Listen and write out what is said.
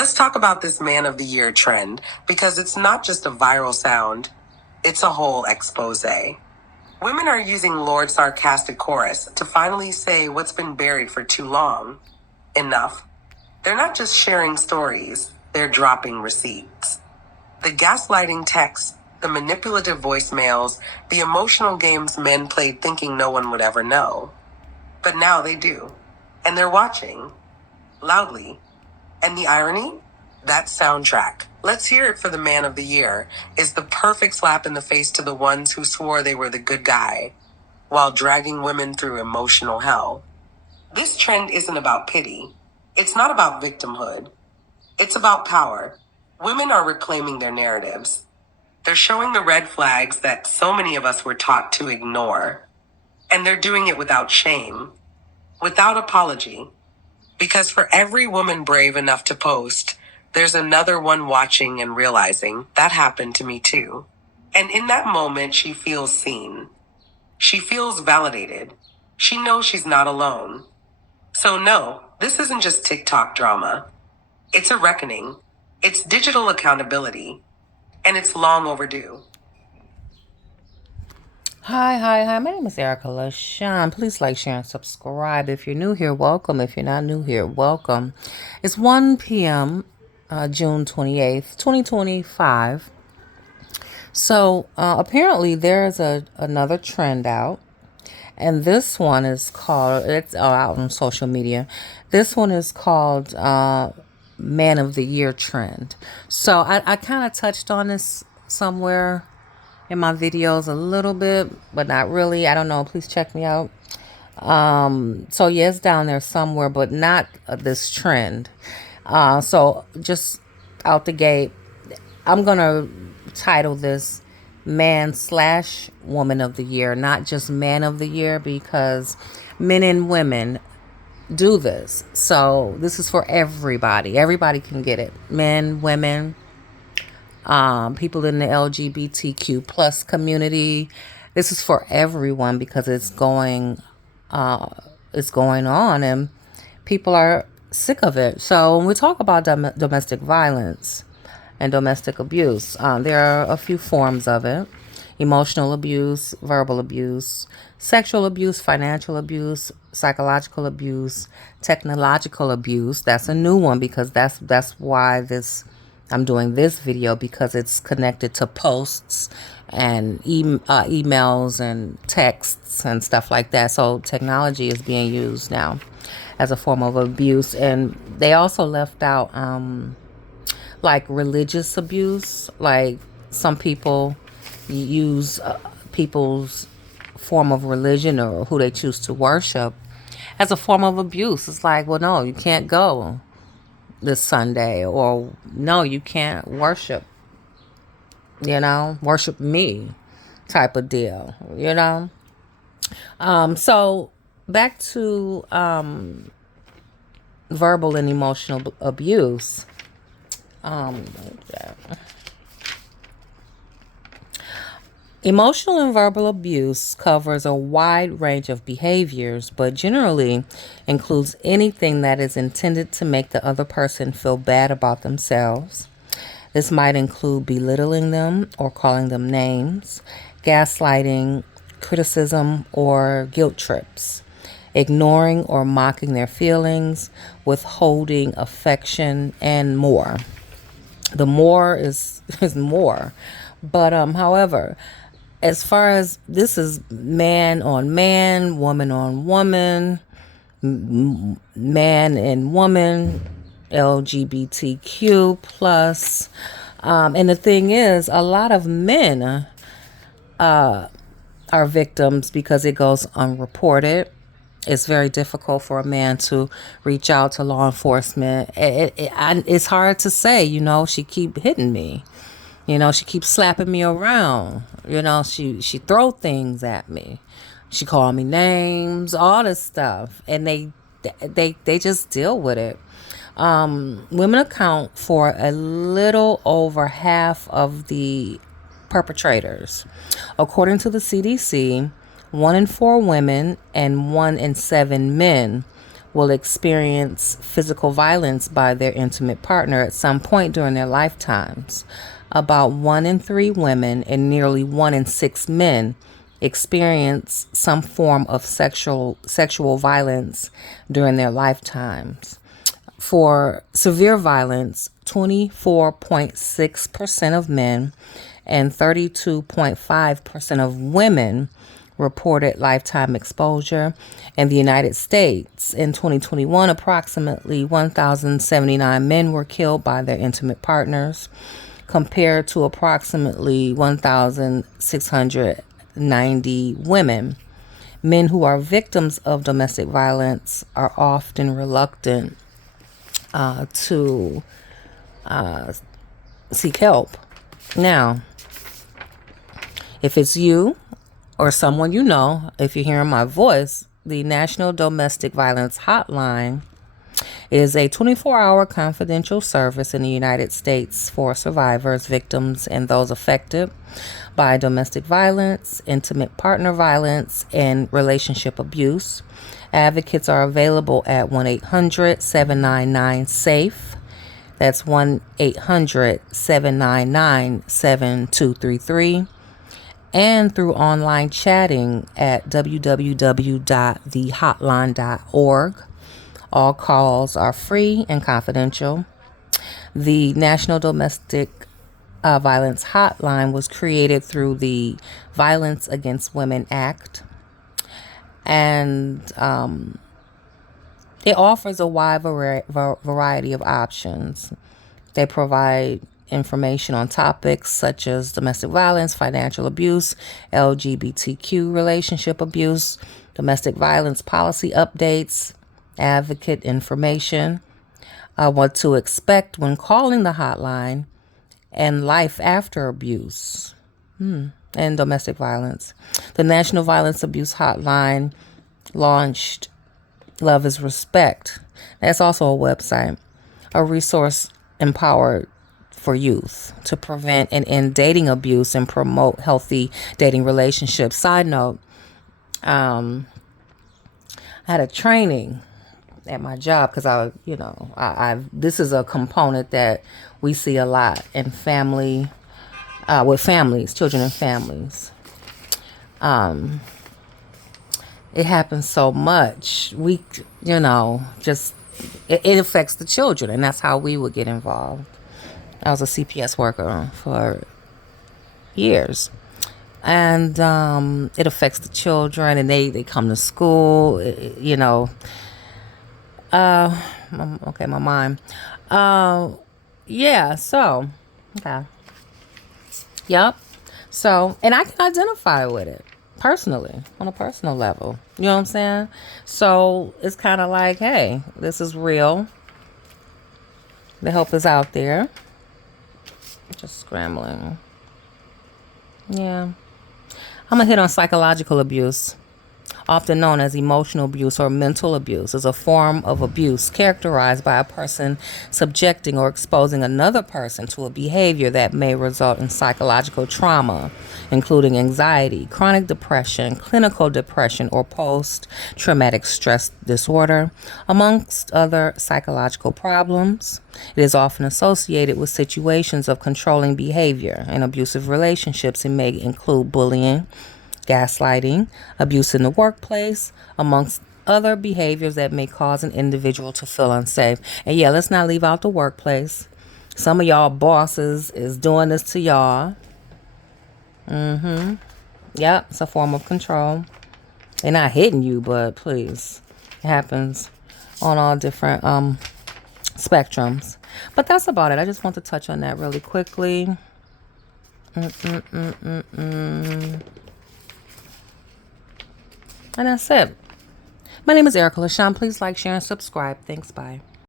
Let's talk about this Man of the Year trend because it's not just a viral sound, it's a whole expose. Women are using Lord's sarcastic chorus to finally say what's been buried for too long. Enough. They're not just sharing stories, they're dropping receipts. The gaslighting texts, the manipulative voicemails, the emotional games men played thinking no one would ever know. But now they do. And they're watching. Loudly. And the irony? That soundtrack, let's hear it for the Man of the Year, is the perfect slap in the face to the ones who swore they were the good guy, while dragging women through emotional hell. This trend isn't about pity. It's not about victimhood. It's about power. Women are reclaiming their narratives. They're showing the red flags that so many of us were taught to ignore. And they're doing it without shame, without apology. Because for every woman brave enough to post, there's another one watching and realizing that happened to me too. And in that moment, she feels seen. She feels validated. She knows she's not alone. So no, this isn't just TikTok drama. It's a reckoning. It's digital accountability. And it's long overdue. Hi. My name is Erica LaShawn. Please like, share, and subscribe. If you're new here, welcome. If you're not new here, welcome. It's 1 p.m., June 28th, 2025. So apparently there's another trend out. And this one is called, it's out on social media. This one is called Man of the Year trend. So I kind of touched on this somewhere in my videos a little bit, but not really. I don't know. Please check me out. So yeah, it's down there somewhere, but not this trend. So just out the gate, I'm going to title this Man/Woman of the Year, not just Man of the Year, because men and women do this. So this is for everybody. Everybody can get it. Men, women, people in the LGBTQ plus community. This is for everyone because it's going on, and people are sick of it. So when we talk about domestic violence and domestic abuse, there are a few forms of it: emotional abuse, verbal abuse, sexual abuse, financial abuse, psychological abuse, technological abuse. That's a new one because that's why I'm doing this video, because it's connected to posts and emails and texts and stuff like that. So technology is being used now as a form of abuse. And they also left out like religious abuse. Like some people use people's form of religion or who they choose to worship as a form of abuse. It's like, well, no, you can't go this Sunday, or no, you can't worship, worship me type of deal, So back to verbal and emotional abuse. Emotional and verbal abuse covers a wide range of behaviors, but generally includes anything that is intended to make the other person feel bad about themselves. This might include belittling them or calling them names, gaslighting, criticism, or guilt trips, ignoring or mocking their feelings, withholding affection, and more. The more is more. But however, as far as this is man on man, woman on woman, man and woman, LGBTQ plus. And the thing is, a lot of men are victims because it goes unreported. It's very difficult for a man to reach out to law enforcement. It's hard to say, she keep hitting me. She keeps slapping me around. She throw things at me. She called me names, all this stuff. And they just deal with it. Women account for a little over half of the perpetrators. According to the CDC, 1 in 4 women and 1 in 7 men will experience physical violence by their intimate partner at some point during their lifetimes. About 1 in 3 women and nearly 1 in 6 men experience some form of sexual violence during their lifetimes. For severe violence, 24.6% of men and 32.5% of women reported lifetime exposure. In the United States, in 2021, approximately 1,079 men were killed by their intimate partners, compared to approximately 1,690 women. Men who are victims of domestic violence are often reluctant to seek help. Now, if it's you or someone you know, if you're hearing my voice, the National Domestic Violence Hotline is a 24-hour confidential service in the United States for survivors, victims, and those affected by domestic violence, intimate partner violence, and relationship abuse. Advocates are available at 1-800-799-SAFE. That's 1-800-799-7233. And through online chatting at www.thehotline.org. All calls are free and confidential. The National Domestic Violence Hotline was created through the Violence Against Women Act, and it offers a wide variety of options. They provide information on topics such as domestic violence, financial abuse, LGBTQ relationship abuse, domestic violence policy updates, advocate information, what to expect when calling the hotline, and life after abuse and domestic violence. The National Violence Abuse Hotline launched Love is Respect. That's also a website, a resource empowered for youth to prevent and end dating abuse and promote healthy dating relationships. Side note, I had a training at my job because this is a component that we see a lot in family, with families, children and families. It happens so much. It affects the children, and that's how we would get involved. I was a CPS worker for years. And it affects the children, and they come to school, okay, my mind. Yeah, so, okay. Yep. So, and I can identify with it personally, on a personal level. You know what I'm saying? So, it's kind of like, hey, this is real. The help is out there. Just scrambling. Yeah. I'm going to hit on psychological abuse, often known as emotional abuse or mental abuse, is a form of abuse characterized by a person subjecting or exposing another person to a behavior that may result in psychological trauma, including anxiety, chronic depression, clinical depression, or post-traumatic stress disorder, amongst other psychological problems. It is often associated with situations of controlling behavior in abusive relationships and may include bullying, gaslighting, abuse in the workplace, amongst other behaviors that may cause an individual to feel unsafe. And yeah, let's not leave out the workplace. Some of y'all bosses is doing this to y'all. Yep, it's a form of control. They're not hitting you, but please, it happens on all different spectrums. But that's about it. I just want to touch on that really quickly. And that's it. My name is Erica LaShawn. Please like, share, and subscribe. Thanks. Bye.